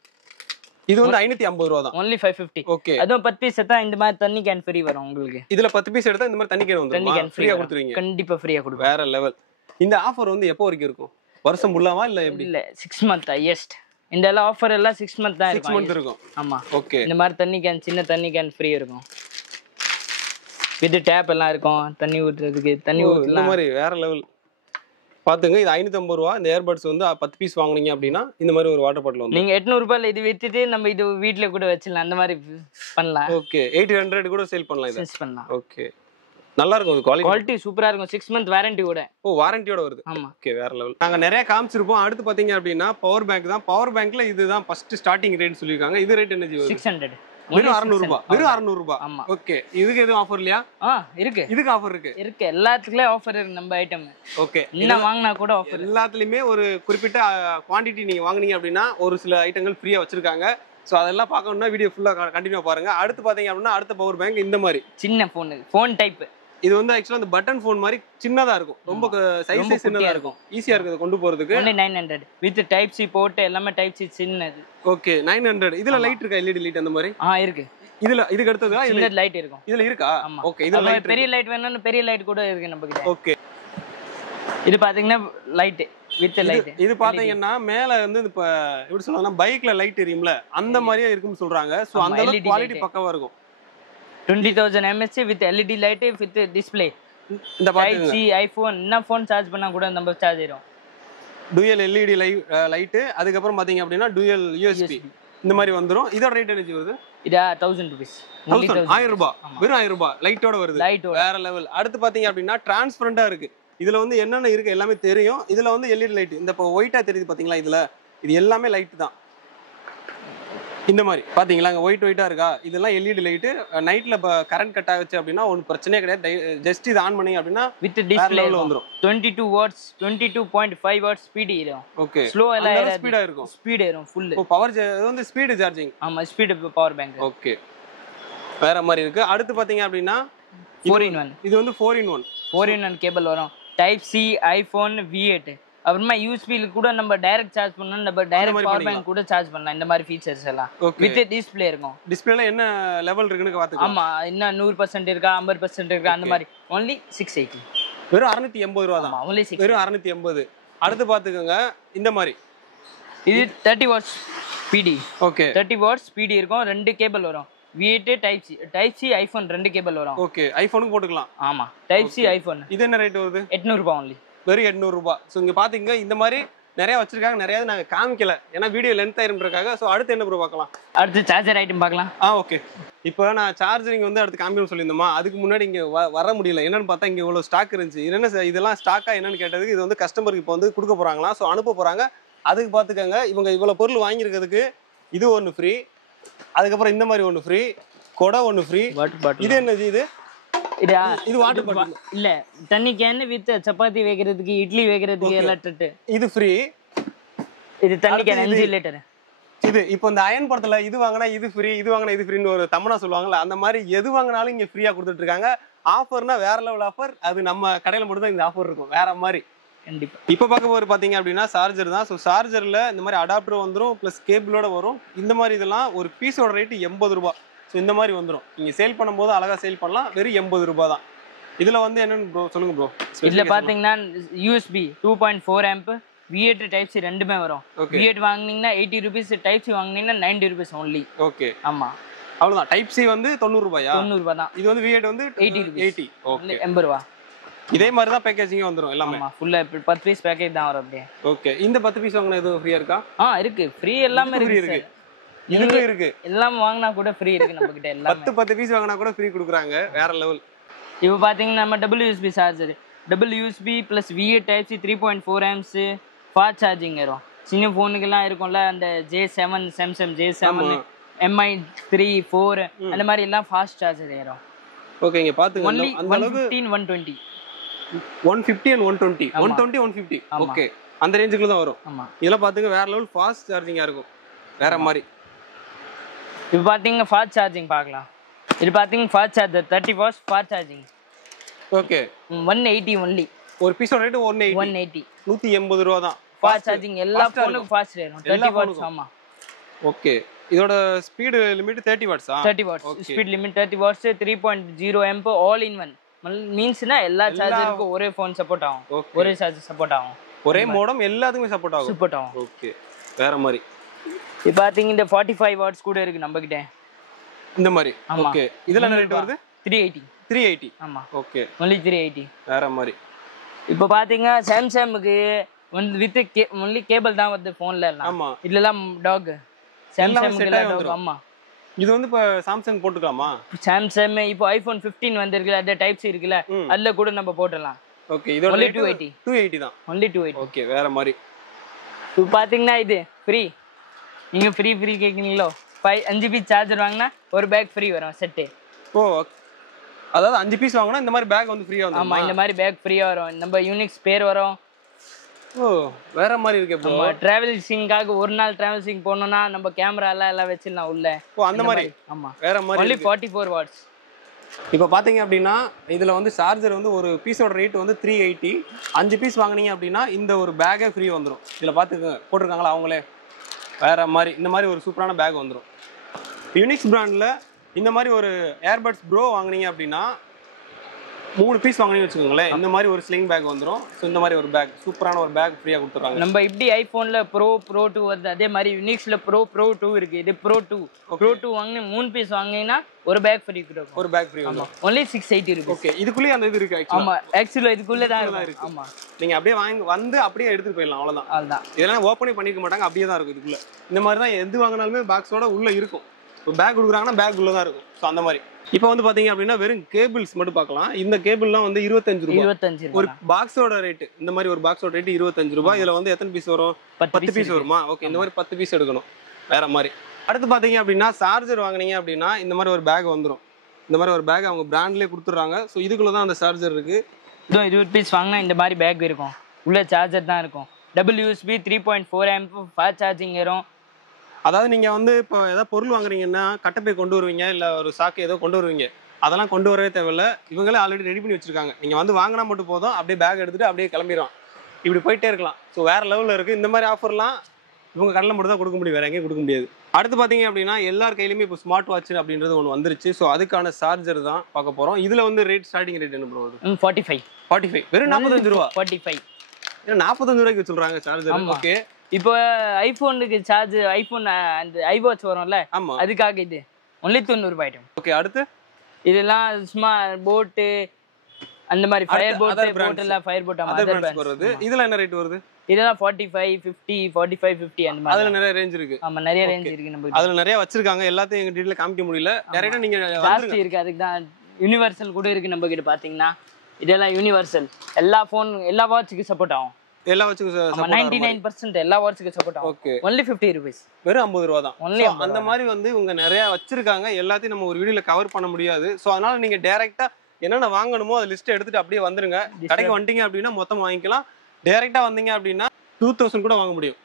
இது வந்து 550 ரூபா தான். ஒன்லி 550. ஓகே. அதுவும் 10 பீஸ் எடுத்தா இந்த மாதிரி தண்ணி கேன் ஃப்ரீ வரும் உங்களுக்கு. இதுல 10 பீஸ் எடுத்தா இந்த மாதிரி தண்ணி கேன் தண்ணி வந்துரும். கேன் ஃப்ரீயா கொடுத்துருவீங்க? கண்டிப்பா ஃப்ரீயா கொடுப்போம். வேற லெவல். இந்த ஆஃபர் வந்து எப்போ வரைக்கும் இருக்கும்? வருஷம் ஃபுல்லாவா இல்ல எப்படி? இல்ல 6 மந்த் ஹையஸ்ட். இந்த எல்லாம் ஆஃபர் எல்லாம் 6 மந்த் தான் 6 மந்த் இருக்கும். ஆமா. ஓகே. இந்த மாதிரி தண்ணி கேன், சின்ன தண்ணி கேன் ஃப்ரீ இருக்கும். வித் டேப் எல்லாம் இருக்கும், தண்ணி ஊத்துறதுக்கு. தண்ணி இந்த ஊத்தலாம். மாதிரி வேற லெவல். பாத்துங்க, இது 550 ரூபா. இந்த ஏர்பட்ஸ் வந்து 10 பீஸ் வாங்குனீங்க அப்படின்னா இந்த மாதிரி ஒரு வாட்டர் பாட்டில் வந்து நீங்க 800 ரூபாயில இது வித்துட்டு நம்ம இது வீட்ல கூட வச்சிடலாம். அந்த மாதிரி பண்ணலாம். ஓகே. 800 கூட சேல் பண்ணலாம் இத. சேல்ஸ் பண்ணலாம். ஓகே. நல்லா இருக்கும் குவாலிட்டி. குவாலிட்டி சூப்பரா இருக்கும். 6 மந்த் வாரண்டி கூட. ஓ, வாரண்டியோட வருது. ஆமா. ஓகே, வேற லெவல். நாங்க நிறைய காமிச்சிருப்போம். அடுத்து பாத்தீங்க அப்படின்னா பவர் பேங்க் தான். பவர் பேங்க்ல இதுதான் ஃபர்ஸ்ட் ஸ்டார்டிங் ரேட் சொல்லிருக்காங்க. இது ரேட் என்ன ஜி வருது? 600. வெறும் 600 ரூபாய். வெறும் 600 ரூபாய். ஆமா. ஓகே. இதுக்கு எதுவும் ஆஃபர் இல்லையா? இருக்கு. இதுக்கு ஆஃபர் இருக்கு. இருக்கு. எல்லாத்துக்குமே ஆஃபர் இருக்கு நம்ம ஐட்டம். ஓகே. இன்னும் வாங்கினா கூட ஆஃபர். எல்லாத்துலயுமே ஒரு குறிப்பிட்ட குவாண்டிட்டி நீங்க வாங்குனீங்க அப்படின்னா ஒரு சில ஐட்டங்கள் ஃப்ரீயா வச்சிருக்காங்க. சோ அதெல்லாம் பார்க்கணும்னா வீடியோ ஃபுல்லா கண்டினியூ பாருங்க. அடுத்து பாத்தீங்க அப்படின்னா அடுத்த பவர் பேங்க் இந்த மாதிரி சின்ன ஃபோன் டைப். இது வந்து ஆக்சுவலா அந்த பட்டன் ஃபோன் மாதிரி சின்னதா இருக்கும். ரொம்ப சைஸ் சின்னதா இருக்கும். ஈஸியா இருக்குது கொண்டு போறதுக்கு. only 900 with type C port எல்லாமே டைப் சி சின்னது. ஓகே. 900. இதுல லைட் இருக்கா? LED லைட் அந்த மாதிரி? இருக்கு. இதுக்கு அடுத்ததா சின்ன லைட் இருக்கும். இதுல இருக்கா? ஓகே. இதுல லைட் பெரிய லைட் வேணும்னா பெரிய லைட் கூட இருக்கு நம்ம கிட்ட. ஓகே. இது பாத்தீங்கன்னா லைட் வித் லைட். இது பாத்தீங்கன்னா மேல வந்து இப்ப எப்படி சொல்றாங்கன்னா பைக்ல லைட் எரியும்ல அந்த மாதிரியே இருக்குன்னு சொல்றாங்க. சோ அந்த அளவுக்கு குவாலிட்டி பக்காவா இருக்கும். 20,000 mAh with LED light with display. இந்த பாத்தீங்க Type C iPhone என்ன ஃபோன் சார்ஜ் பண்ணா கூட நம்ம சார்ஜ் ஆயிடும். டூயல் LED லைட், அதுக்கு அப்புறம் பாத்தீங்க அப்படின்னா டூயல் USB இந்த மாதிரி வந்துரும். இதோட ரேட் என்ன வருது? இது 1000 rupees. 1000 ரூபாய். வெறும் 1000 ரூபாய் லைட்டோட வருது. வேற லெவல். அடுத்து பாத்தீங்க அப்படின்னா டிரான்ஸ்பரண்டா இருக்கு. இதுல வந்து என்னென்ன இருக்கு எல்லாமே தெரியும். இதுல வந்து LED லைட். இந்த இப்போ ஒயிட்டா தெரியுது பாத்தீங்களா? இதுல இது எல்லாமே லைட் தான். இந்த மாதிரி பாத்தீங்களா? ஒயிட்டா இருக்கா? இதெல்லாம் LED லைட். நைட்ல கரண்ட் கட் ஆகுச்சு அப்படின்னா ஒன்றும் பிரச்சனையே கிடையாது. ஜஸ்ட் இது ஆன் பண்ணீங்க அப்படின்னா வித் டிஸ்ப்ளே வந்துரும். 22 வாட்ஸ் 22.5 வாட்ஸ் ஸ்பீட் ஏறும். ஓகே. ஸ்லோ எல்லாம் ஸ்பீடா இருக்கும். ஸ்பீட் ஏறும் ஃபுல். பவர் இது வந்து ஸ்பீடு சார்ஜிங். ஆமா, ஸ்பீடு பவர் பேங்க். ஓகே. வேற மாதிரி இருக்கு. அடுத்து பாத்தீங்க அப்படின்னா 4-in-1. இது வந்து 4-in-1. 4-in-1 கேபிள் வரும். Type C iPhone V8. அப்புறமா USB கூட நம்ம டைரக்ட் சார்ஜ் பண்ணனும். நம்ம டைரக்ட் பவர் பேங்க் கூட சார்ஜ் பண்ணலாம். இந்த மாதிரி ஃபீச்சர்ஸ் எல்லாம் வித் டிஸ்ப்ளே இருக்கும். டிஸ்ப்ளேல என்ன லெவல் இருக்குன்னு பாத்துக்கலாம். ஆமா, என்ன 100% இருக்கா 50% இருக்கா அந்த மாதிரி. only 680. வெறும் 680 ரூபாய் தான். only 6. வெறும் 680. அடுத்து பாத்துக்கோங்க இந்த மாதிரி. இது 30 watts PD. Okay. 30 watts PD இருக்கும். ரெண்டு கேபிள் வரும். V8 டைப் சி ஐபோன் ரெண்டு கேபிள் வரும். ஓகே. ஐபோனுக்கு போட்டுக்கலாம். ஆமா, டைப் சி ஐபோன். இது என்ன ரேட் வருது? 800 ரூபாய் only. வெறும் 800 ரூபாய். ஸோ இங்கே பார்த்தீங்க இந்த மாதிரி நிறைய வச்சிருக்காங்க. நிறைய நாங்கள் காமிக்கல ஏன்னா வீடியோ லென்த் ஆயிருக்காங்க. ஸோ அடுத்து என்ன ப்ரோ பார்க்கலாம்? அடுத்து சார்ஜர் ஐட்டம் பார்க்கலாம். ஓகே. இப்போ நான் சார்ஜரிங் வந்து அடுத்து காமிக்கணும்னு சொல்லியிருந்தோமா, அதுக்கு முன்னாடி இங்கே வர முடியல. என்னன்னு பார்த்தா இங்கே இவ்வளோ ஸ்டாக் இருந்துச்சு. என்னென்ன இதெல்லாம் ஸ்டாக்கா என்னன்னு கேட்டதுக்கு இது வந்து கஸ்டமருக்கு இப்போ வந்து கொடுக்க போறாங்களா. ஸோ அனுப்ப போறாங்க. அதுக்கு பார்த்துக்கோங்க. இவங்க இவ்வளோ பொருள் வாங்கியிருக்கிறதுக்கு இது ஒன்று ஃப்ரீ. அதுக்கப்புறம் இந்த மாதிரி ஒன்று ஃப்ரீ. கொடை ஒன்று ஃப்ரீ. இது என்னது? இது வாட்டர் பாட்டில் இல்ல, தண்ணி கேன் வித் சப்பாத்தி வைக்கிறதுக்கு இட்லி வைக்கிறதுக்கு எல்லாம் தட்டு. இது ஃப்ரீ. இது தண்ணி கேன் 5 லிட்டர். இது இப்போ இந்த அயன் படத்துல இது வாங்கினா இது ஃப்ரீ, இது வாங்கினா இது ஃப்ரீன்னு ஒரு தமனா சொல்லுவாங்கல்ல, அந்த மாதிரி எது வாங்கினாலும் இங்க ஃப்ரீயா கொடுத்துட்டு இருக்காங்க. ஆஃபர்னா வேற லெவல் ஆஃபர். அது நம்ம கடையில மட்டும் தான் இந்த ஆஃபர் இருக்கும், வேற மாதிரி. கண்டிப்பா. இப்போ பார்க்க போது பாத்தீங்க அப்படின்னா சார்ஜர் தான். ஸோ சார்ஜர்ல இந்த மாதிரி அடாப்டர் வந்துடும், பிளஸ் கேபிளோட வரும். இந்த மாதிரி இதெல்லாம் ஒரு பீஸோட ரேட்டு 80 ரூபாய். ஸோ இந்த மாதிரி வந்துடும். நீங்கள் சேல் பண்ணும்போது அழகாக சேல் பண்ணலாம். வெறும் 80 ரூபாய் தான். இதில் வந்து என்னன்னு ப்ரோ சொல்லுங்க ப்ரோ. இதில் பார்த்தீங்கன்னா USB 2.4 amp V8 type C ரெண்டுமே வரும். V8 வாங்குனீங்கன்னா 80 rupees, டைப் சி வாங்குனீங்கன்னா 90 rupees only. ஓகே. ஆமாம், அவ்வளோதான். டைப் சி வந்து 90 ரூபாயா? 90 ரூபாய் தான். இது வந்து V8 வந்து 80 rupees. 80. ஓகே, 80 ரூபா. இதே மாதிரி தான் பேக்கேஜிங் வந்துடும் எல்லாமே. ஆமாம், ஃபுல்லாக 10 பீஸ் பேக்கேஜ் தான் வரும் அப்படியே. ஓகே. இந்த 10 பீஸ் வாங்கினா எதுவும் ஃப்ரீயா இருக்கா? இருக்கு, ஃப்ரீ எல்லாமே இருக்கு. இதுக்கும் இருக்கு. எல்லாம் வாங்கினா கூட ஃப்ரீ இருக்கு நம்ம கிட்ட. எல்லாம் 10 பீஸ் வாங்கினா கூட ஃப்ரீ கொடுக்குறாங்க. வேற லெவல். இப்போ பாத்தீங்கன்னா நம்ம USB charger, USB plus V8 type C 3.4 amps fast charging வரும். சின்ன ஃபோனுக்கெல்லாம் இருக்கும்ல, அந்த J7 சாம்சங் J7 MI3 4 அந்த மாதிரி எல்லாம் ஃபாஸ்ட் சார்ஜர் ஏறும். ஓகே. இங்க பாத்துங்க அந்த அளவுக்கு 120 150 and 120 120 150 ஓகே அந்த ரேஞ்சுக்குள்ள தான் வரும். ஆமா இதெல்லாம் பாத்துங்க வேற லெவல் ஃபாஸ்ட் சார்ஜிங்கா இருக்கும் வேற மாதிரி. இப்போ பாத்தீங்க ஃபாஸ்ட் சார்ஜிங் பார்க்கலாம். இது பாத்தீங்க fast charger 30 watts fast charging. Okay 180 only. ஒரு பீஸோட ரேட் 180 180 ரூபாய் தான். ஃபாஸ்ட் சார்ஜிங் எல்லா ஃபோனுக்கும் ஃபாஸ்ட் ஏறும் 30 வாட்ஸ். ஆமா ஓகே இதோட ஸ்பீடு லிமிட் 30 வாட்ஸா? 30 watts speed limit 30 watts 3.0 amp all in one மீன்ஸ்னா எல்லா சார்ஜருக்கும் ஒரே ஃபோன் சப்போர்ட் ஆகும், ஒரே சார்ஜர் சப்போர்ட் ஆகும், ஒரே மோடம் எல்லாத்துக்குமே சப்போர்ட் ஆகும். ஓகே வேற மாதிரி. இப்போ பாத்தீங்க இந்த 45 வாட்ஸ் கூட இருக்கு நம்ம கிட்ட இந்த மாதிரி. ஓகே இதுல என்ன ரேட் வருது? 380. ஆமா ஓகே only 380 வேற மாதிரி. இப்போ பாத்தீங்க சாம்சங்க்கு வந்து வித் only கேபிள் தான் வருது ஃபோன்ல எல்லாம். ஆமா இதெல்லாம் டாக் சாம்சங்க்கு எல்லாம் டாக். ஆமா இது வந்து இப்ப சாம்சங் போட்டுக்கலாமா? சாம்சங் இப்போ ஐபோன் 15 வந்திருக்குல அந்த டைப்ஸ் இருக்குல அதுல கூட நம்ம போடலாம். ஓகே இதோட only 280 தான். only 280. ஓகே வேற மாதிரி. இப்போ பாத்தீங்கன்னா இது ஃப்ரீ. நீங்க ஃப்ரீ கேக்குறீங்களோ 5 பீஸ் சார்ஜர் வாங்கினா ஒரு பேக் ஃப்ரீ வரும் செட். ஓ அதாவது 5 பீஸ் வாங்கினா இந்த மாதிரி பேக் வந்து ஃப்ரீயா வந்துரும். ஆமா இந்த மாதிரி பேக் ஃப்ரீயா வரும். நம்ம யூனிக்ஸ் பேர் வரும். ஓ வேற மாதிரி இருக்கு ப்ரோ. நம்ம டிராவல் சிங்காக ஒரு நாள் டிராவல் சிங் போனோம்னா நம்ம கேமரா எல்லாம் வச்சிடலாம் உள்ள. ஓ அந்த மாதிரி. ஆமா வேற மாதிரி. only 44 watts. இப்போ பாத்தீங்க அப்படின்னா இதுல வந்து சார்ஜர் வந்து ஒரு பீஸோட ரேட் வந்து 380. 5 பீஸ் வாங்குனீங்க அப்படின்னா இந்த ஒரு பேக்கே ஃப்ரீ வந்துரும். இதுல பாத்துங்க போட்டிருக்காங்களா அவங்களே வேற மாதிரி இந்த மாதிரி ஒரு சூப்பரான பேக் வந்துரும். யூனிக்ஸ் பிராண்ட்ல இந்த மாதிரி ஒரு ஏர்பட்ஸ் ப்ரோ வாங்குனீங்க அப்படின்னா 3 பீஸ் வாங்குனீங்கன்னு வச்சுக்கோங்களேன் இந்த மாதிரி ஒரு ஸ்லிங் பேக் வந்துரும். ஸோ இந்த மாதிரி ஒரு பேக் சூப்பரான ஒரு பேக் ஃப்ரீயா கொடுத்துறாங்க. நம்ம இப்படி ஐபோன்ல ப்ரோ 2 வருது அதே மாதிரி யூனிக்ஸ்ல ப்ரோ 2 இருக்கு. இது ப்ரோ 2 வாங்கினா 3 பீஸ் வாங்கினா ஒரு பேக் ஃப்ரீ கொடுக்கும். ஒரு பேக் ஃப்ரீ வந்துரும். only 680 இருக்கு. ஓகே இதுக்குள்ளே அந்த இது இருக்கு. ஆமா ஆக்சுவலா இதுக்குள்ள தான் இருக்கு. ஆமா நீங்க அப்படியே வாங்கி வந்து அப்படியே எடுத்துட்டு போயிடலாம் அவ்வளவுதான். அதுதான் இதெல்லாம் ஓப்பனே பண்ணிக்க மாட்டாங்க அப்படியே தான் இருக்கும் இதுக்குள்ள. இந்த மாதிரி தான் எது வாங்கினாலுமே பாக்ஸோட உள்ள இருக்கும். இப்போ பேக் கொடுக்குறாங்கன்னா பேக் உள்ள தான் இருக்கும். ஸோ அந்த மாதிரி. இப்போ வந்து பாத்தீங்க அப்படின்னா வெறும் கேபிள்ஸ் மட்டும் பார்க்கலாம். இந்த கேபிள்லாம் வந்து 25 ரூபாய். ஒரு பாக்ஸோட ரேட் இந்த மாதிரி ஒரு பாக்ஸோட ரேட் 25 ரூபாய். இதுல வந்து எத்தனை பீஸ் வரும்? 10 பீஸ் வருமா? ஓகே இந்த மாதிரி 10 பீஸ் எடுக்கணும் வேற மாதிரி. அடுத்து பாத்தீங்க அப்படின்னா சார்ஜர் வாங்குனீங்க அப்படின்னா இந்த மாதிரி ஒரு பேக் வந்துடும். இந்த மாதிரி ஒரு பேக் அவங்க பிராண்ட்லேயே கொடுத்துட்றாங்க. ஸோ இதுக்குள்ள தான் அந்த சார்ஜர் இருக்கு. 20 பீஸ் வாங்கினா இந்த மாதிரி பேக் இருக்கும். உள்ள சார்ஜர் தான் இருக்கும். USB 3.4 amp ஃபாஸ்ட் சார்ஜிங் வரும். அதாவது நீங்க வந்து இப்போ ஏதாவது பொருள் வாங்குறீங்கன்னா கட்டப்பை கொண்டு வருவீங்க இல்ல ஒரு சாக்கு ஏதோ கொண்டு வருவீங்க. அதெல்லாம் கொண்டு வரவே தேவையில்ல. இவங்களே ஆல்ரெடி ரெடி பண்ணி வச்சிருக்காங்க. நீங்க வந்து வாங்கினா மட்டும் போதும் அப்படியே பேக் எடுத்துட்டு அப்படியே கிளம்பிடுவோம். இப்படி போயிட்டே இருக்கலாம். ஸோ வேற லெவலில் இருக்கு. இந்த மாதிரி ஆஃபர்லாம் இவங்க கடையில் மட்டும் தான் கொடுக்க முடியும், வேற எங்கேயும் கொடுக்க முடியாது. அடுத்து பார்த்தீங்க அப்படின்னா எல்லார் கையிலுமே இப்போ ஸ்மார்ட் வாட்ச் அப்படின்றது ஒன்று வந்துருச்சு. ஸோ அதுக்கான சார்ஜர் தான் பார்க்க போறோம். இதுல வந்து ரேட் ஸ்டார்டிங் ரேட் என்ன ப்ரோ? 45 வெறும் 45 ரூபா. 45 45 ரூபாய்க்கு சொல்றாங்க சார்ஜர். ஓகே இப்போ ஐபோனுக்கு சார்ஜ் ஐபோன் அந்த ஐவாட்ச் வரும்ல அதுக்காக இது only 90 ரூபாய். ஓகே அடுத்து இதெல்லாம் சும்மா போட் அந்த மாதிரி ஃபயர் போட் எல்லாம் ஃபயர் போட் வருது. இதெல்லாம் என்ன ரேட் வருது? இதெல்லாம் 45 50 45 50 அந்த மாதிரி. அதுல நிறைய ரேஞ்ச் இருக்கு. ஆமா நிறைய ரேஞ்ச் இருக்கு. நம்ம அதுல நிறைய வச்சிருக்காங்க. எல்லாத்தையும் எங்க டீடைல்ல காமிக்க முடியல. டைரக்டா நீங்க ஜாஸ்தி இருக்கு. அதுக்கு தான் யுனிவர்சல் கூட இருக்கு நம்ம கிட்ட. பாத்தீங்கன்னா இதெல்லாம் யுனிவர்சல் எல்லா போன் எல்லா வாட்ச்க்கு சப்போர்ட் ஆகும். எல்லா வாட்ச்க்கு சப்போர்ட் 99% எல்லா வாட்ச்க்கு சப்போர்ட் ஆகும். Okay only 50 rupees. வெறும் 50 ரூபாய் தான். அந்த மாதிரி வந்து உங்க நிறைய வச்சிருக்காங்க. எல்லாத்தையும் நம்ம ஒரு வீடியோல கவர் பண்ண முடியாது. சோ அதனால நீங்க டைரக்டா என்னென்ன வாங்கணுமோ அதை லிஸ்ட் எடுத்துட்டு அப்படியே வந்துருங்க. கடைக்கு வந்துட்டீங்க அப்படின்னா மொத்தம் வாங்கிக்கலாம். டைரக்டா வந்தீங்க அப்படின்னா 2000 கூட வாங்க முடியும்.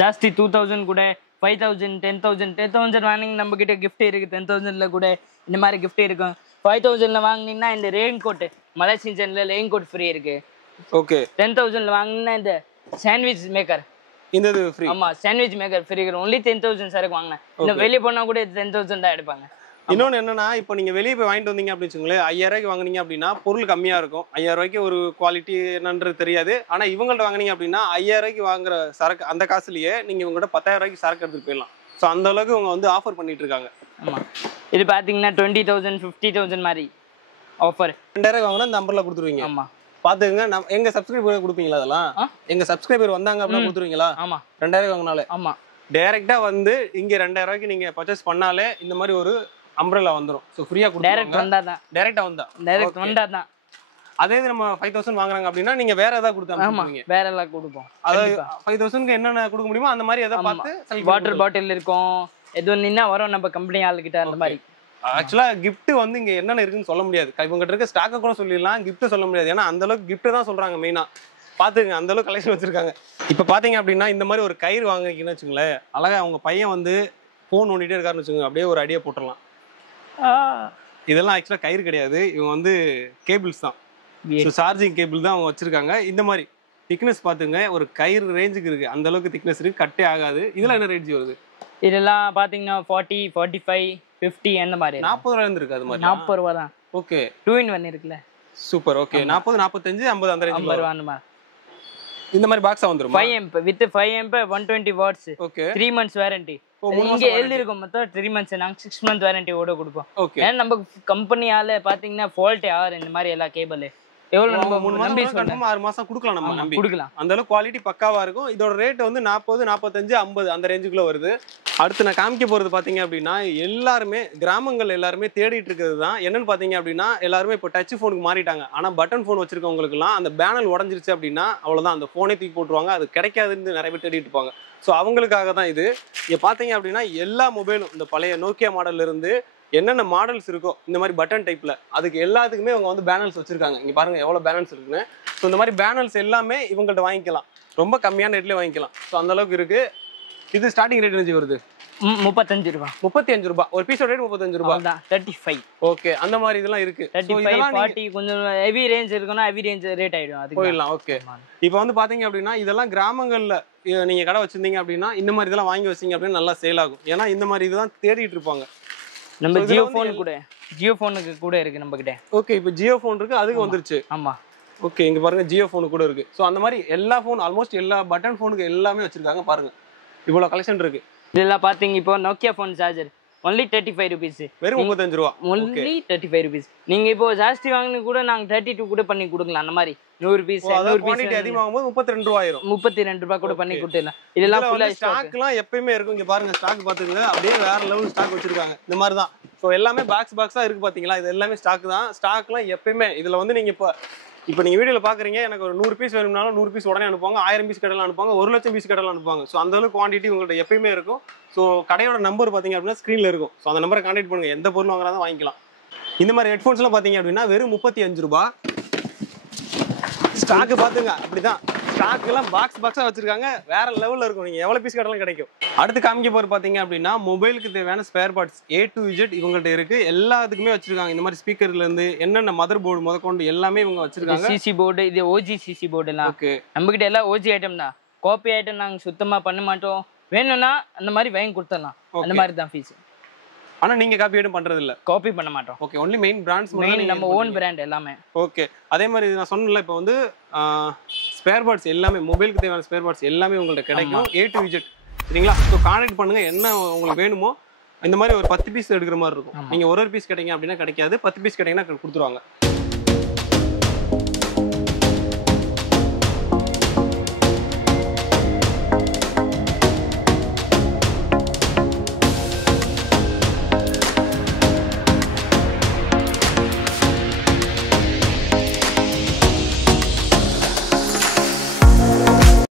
ஜாஸ்தி 2000 கூட 5000 10,000 வாங்கினீங்க நம்ம கிட்ட கிஃப்ட் இருக்கு. 10,000ல கூட இந்த மாதிரி கிஃப்ட் இருக்கும். 5000ல வாங்கினீங்கன்னா இந்த ரெயின் கோட் மழை சீசன்ல ரெயின் கோட் ஃப்ரீ இருக்கு. ஓகே 10,000ல வாங்கினா இந்த சாண்ட்விச் மேக்கர் இந்த இது ஃப்ரீ. ஆமா சாண்ட்விச் மேக்கர் ஃப்ரீ இருக்கு. only 10,000 சரக்கு வாங்கினா இந்த வெளிய போனா கூட 10,000 தான் எடுப்பாங்க. இன்னொன்று என்னன்னா இப்போ நீங்கள் வெளியே போய் வாங்கிட்டு வந்தீங்க அப்படின்னு வச்சுங்களேன் 5000 ரூபாய்க்கு வாங்கினீங்க அப்படின்னா பொருள் கம்மியாக இருக்கும். 5000 ரூபாய்க்கு ஒரு குவாலிட்டி என்னன்றது தெரியாது. ஆனால் இவங்கள்ட்ட வாங்கினீங்க அப்படின்னா 5000 ரூபாய்க்கு வாங்குற சரக்கு அந்த காசுலேயே நீங்கள் இவங்கள்ட்ட 10,000 ரூபாய்க்கு சரக்கு எடுத்துகிட்டு போயிடலாம். ஸோ அந்த அளவுக்கு இவங்க வந்து ஆஃபர் பண்ணிட்டு இருக்காங்க. ஆமாம் இது பார்த்தீங்கன்னா 20,000 50,000 மாதிரி ஆஃபர். 2000 வாங்கினா இந்த நம்பரில் கொடுத்துருவீங்க. ஆமாம் பாத்துக்கங்க. எங்க சப்ஸ்கிரைபர் கொடுப்பீங்களா? அதெல்லாம் எங்க சப்ஸ்கிரைபர் வந்தாங்க அப்படின்னா கொடுத்துருவீங்களா? ஆமா 2000 வாங்கினாலே. ஆமா டைரக்டா வந்து இங்க 2000 ரூபாய்க்கு நீங்க பர்ச்சேஸ் பண்ணாலே இந்த மாதிரி ஒரு அம்ப்ரெல்லா வந்துரும். சோ ஃப்ரீயா கொடுத்துருவாங்க. டைரக்டா வந்தா அதே நம்ம 5000 வாங்குறாங்க அப்படின்னா நீங்க வேற ஏதாவது கொடுத்து அனுப்புவீங்க. வேற எல்லாம் கொடுப்போம். அதாவது 5000க்கு என்னென்ன கொடுக்க முடியுமோ அந்த மாதிரி ஏதாவது பார்த்து வாட்டர் பாட்டில் இருக்கும். எது நின்னா வரும் நம்ம கம்பெனி ஆளுகிட்ட அந்த மாதிரி. ஆக்சுவலா gift வந்து இங்க என்னென்ன இருக்குன்னு சொல்ல முடியாது. இவங்ககிட்ட இருக்க ஸ்டாக்கை கூட சொல்லிடலாம், gift சொல்ல முடியாது. ஏன்னா அந்த அளவுக்கு gift தான் சொல்றாங்க மெயினா. பாத்துங்க அந்த அளவுக்கு கலெக்ஷன் வச்சிருக்காங்க. இப்ப பாத்தீங்க அப்படின்னா இந்த மாதிரி ஒரு கயிறு வாங்கிக்கணும்னு வச்சுங்களேன், அழகா அவங்க பையன் வந்து போன் நோண்டிட்டே இருக்காருன்னு வச்சுக்கோங்க, அப்படியே ஒரு அடியை போட்டுடலாம். இதெல்லாம் ஆக்சுவலா கயிறு கிடையாது, இவங்க வந்து கேபிள்ஸ் தான். சார்ஜிங் கேபிள் தான் அவங்க வச்சிருக்காங்க. இந்த மாதிரி திக்னஸ் பாத்துங்க, ஒரு கயிறு ரேஞ்சுக்கு இருக்கு, அந்த அளவுக்கு திக்னஸ் இருக்கு, கட்டே ஆகாது. இதெல்லாம் என்ன ரேஞ்ச் வருது? இதெல்லாம் பாத்தீங்கன்னா 40, 45, 50 அந்த மாதிரி 40 ரூபாயில இருந்து இருக்கு. அது மாதிரி 40 ரூபா தான். ஓகே, 2-in-1 இருக்குல்ல. சூப்பர். ஓகே, 40, 45, 50 அந்த ரேஞ்ச் 50 ரூபா அந்த மாதிரி. இந்த மாதிரி பாக்ஸா வந்துரும். 5 amp with 5 amp 120 watts. Okay, 3 months warranty. இங்க எழுதி இருக்கும் மொத்தம் 3 months, நாங்க 6 month warranty ஓட கொடுப்போம். ஓகே, ஏன்னா நம்ம கம்பெனியால பாத்தீங்கன்னா ஃபால்ட் ஆர் இந்த மாதிரி எல்லா கேபிள் எவ்வளவு நம்ம 3 மாசம் கன்ஃபார்ம் 6 மாசம் கொடுக்கலாம், நம்ம நம்பி கொடுக்கலாம். அந்த அளவுக்கு குவாலிட்டி பக்காவா இருக்கும். இதோட ரேட் வந்து 40, 45, 50 அந்த ரேஞ்சுக்குள்ள வருது. அடுத்து நான் காமிக்க போறது பாத்தீங்க அப்படின்னா எல்லாருமே கிராமங்கள் எல்லாருமே தேடிட்டு இருக்கிறது தான் என்னன்னு பாத்தீங்க அப்படின்னா, எல்லாருமே இப்போ டச் ஃபோனுக்கு மாறிட்டாங்க. ஆனா பட்டன் ஃபோன் வச்சிருக்கவங்களுக்கு எல்லாம் அந்த பேனல் உடஞ்சிருச்சு அப்படின்னா அவ்வளவுதான், அந்த போனே தூக்கி போட்டுருவாங்க. அது கிடைக்காதுன்னு நிறைய பேர் தேடிட்டு இருப்பாங்க. ஸோ அவங்களுக்காக தான் இது. இங்க பாத்தீங்க அப்படின்னா எல்லா மொபைலும் இந்த பழைய நோக்கியா மாடல்ல இருந்து என்னென்ன மாடல்ஸ் இருக்கோ இந்த மாதிரி பட்டன் டைப்ல அதுக்கு எல்லாத்துக்குமே அவங்க வந்து பேனல்ஸ் வச்சிருக்காங்க. இங்க பாருங்க எவ்வளவு பேனல்ஸ் இருக்குன்னு. ஸோ இந்த மாதிரி பேனல்ஸ் எல்லாமே இவங்கள்ட்ட வாங்கிக்கலாம், ரொம்ப கம்மியான ரேட்லயே வாங்கிக்கலாம். ஸோ அந்த அளவுக்கு இருக்கு. இது ஸ்டார்டிங் ரேட் என்ன வருது? 35 ரூபா. 35 ரூபாய் ஒரு பீஸோட ரேட் 35 ரூபாய் தான். 35. ஓகே, அந்த மாதிரி இதெல்லாம் இருக்கு. 35, 40 கொஞ்சம் ஹெவி ரேஞ்ச் இருக்குன்னா ஹெவி ரேஞ்ச் ரேட் ஆயிடும், அதுக்கு போயிடலாம். ஓகே, இப்போ வந்து பாத்தீங்க அப்படின்னா இதெல்லாம் கிராமங்கள்ல நீங்க கடை வச்சிருந்தீங்க அப்படின்னா இந்த மாதிரி இதெல்லாம் வாங்கி வச்சீங்க அப்படின்னா நல்லா சேல் ஆகும். ஏன்னா இந்த மாதிரி இதெல்லாம் தேடிட்டு இருப்பாங்க. நம்ம ஜியோ ஃபோனுக்கு கூட இருக்கு நம்ம கிட்ட. ஓகே, இப்போ ஜியோ ஃபோன் இருக்கு, அதுக்கு வந்துருச்சு. ஆமா. ஓகே, இங்க பாருங்க ஜியோ ஃபோனு கூட இருக்கு. ஸோ அந்த மாதிரி எல்லா ஃபோன் ஆல்மோஸ்ட் எல்லா பட்டன் ஃபோனுக்கு எல்லாமே வச்சிருக்காங்க. பாருங்க இவ்வளவு கலெக்ஷன் இருக்கு. இதெல்லாம் பாத்தீங்க இப்போ Nokia phone charger only 35 rupees. வெறும் 35 ரூபாய். only 35 rupees. நீங்க இப்போ ஜாஸ்தி வாங்குனீ கூட நாங்க 32 கூட பண்ணி கொடுக்கலாம். அந்த மாதிரி 100 பீஸ் 100 பீஸ் குவாண்டிட்டி அதிகமாகும்போது 32 ரூபாய் ஆயிரும். 32 ரூபாய் கூட பண்ணி கொடுத்துடலாம். இதெல்லாம் ஃபுல்லா ஸ்டாக்லாம் எப்பயுமே இருக்கும். இங்க பாருங்க ஸ்டாக் பாத்துங்க, அப்படியே வேற லெவல் ஸ்டாக் வச்சிருக்காங்க. இந்த மாதிரி தான். ஸோ எல்லாமே பாக்ஸா இருக்கு பாத்தீங்களா, இது எல்லாமே ஸ்டாக் தான். ஸ்டாக்லாம் எப்பயுமே இதுல வந்து நீங்க இப்போ நீங்க வீடியோல பாக்குறீங்க, எனக்கு ஒரு 100 பீஸ் வேணும்னாலும் 100 பீஸ் உடனே அனுப்புவாங்க, 1000 பீஸ் கடையில் அனுப்புவாங்க, 1 லட்சம் பீஸ் கடையில் அனுப்புவாங்க. ஸோ அந்த அளவுக்கு குவான்டிட்டி உங்கள்ட்ட எப்பயுமே இருக்கும். ஸோ கடையோட நம்பர் பாத்தீங்க அப்படின்னா ஸ்க்ரீன்ல இருக்கும். ஸோ அந்த நம்பரை கான்டாக்ட் பண்ணுங்க, எந்த பொருள் வாங்குறதா வாங்கிக்கலாம். இந்த மாதிரி ஹெட்ஃபோன்ஸ்லாம் பாத்தீங்க அப்படின்னா வெறும் 35 ரூபாய். ஸ்டாக் பாத்துங்க, அப்படிதான் ஸ்டாக் எல்லாம் பாக்ஸா வச்சிருக்காங்க, வேற லெவல்ல இருக்கும். நீங்க எவ்வளவு பீஸ் கட்டலாம் கிடைக்கும். அடுத்து காமிக்க போற பாத்தீங்க அப்படின்னா மொபைலுக்கு தேவையான spare parts A to Z இவங்கள்ட்ட இருக்கு. எல்லாத்துக்குமே வச்சிருக்காங்க. இந்த மாதிரி ஸ்பீக்கர்ல இருந்து என்னென்ன மதர் போர்டு முதற்கொண்டு எல்லாமே இவங்க வச்சிருக்காங்க. சிசி போர்டு, இது OG சிசி போர்டு எல்லாம். ஓகே, நம்ம கிட்ட எல்லாம் OG ஐட்டம் தான். காப்பி ஐட்டம் நாங்க சுத்தமா பண்ண மாட்டோம். வேணும்னா அந்த மாதிரி வாங்கி கொடுத்துடலாம். அந்த மாதிரி தான் ஃபீஸ். ஆனா நீங்க காப்பி ஐட்டம் பண்றது இல்ல? காப்பி பண்ண மாட்டோம். Okay, only main brands main நம்ம ஓன் பிராண்ட் எல்லாமே. ஓகே, அதே மாதிரி நான் சொன்னல இப்போ வந்து ஸ்பேர் பார்ட்ஸ் எல்லாமே மொபைலுக்கு தேவையான ஸ்பேர் பார்ட்ஸ் எல்லாமே உங்கள்ட்ட கிடைக்கும். A to Z சரிங்களா? ஸோ கான்டாக்ட் பண்ணுங்க, என்ன உங்களுக்கு வேணுமோ. இந்த மாதிரி ஒரு 10 பீஸ் எடுக்கிற மாதிரி இருக்கும். நீங்க ஒரு பீஸ் கேட்டீங்க அப்படின்னா கிடைக்காது, 10 பீஸ் கேட்டீங்கன்னா கொடுத்துருவாங்க.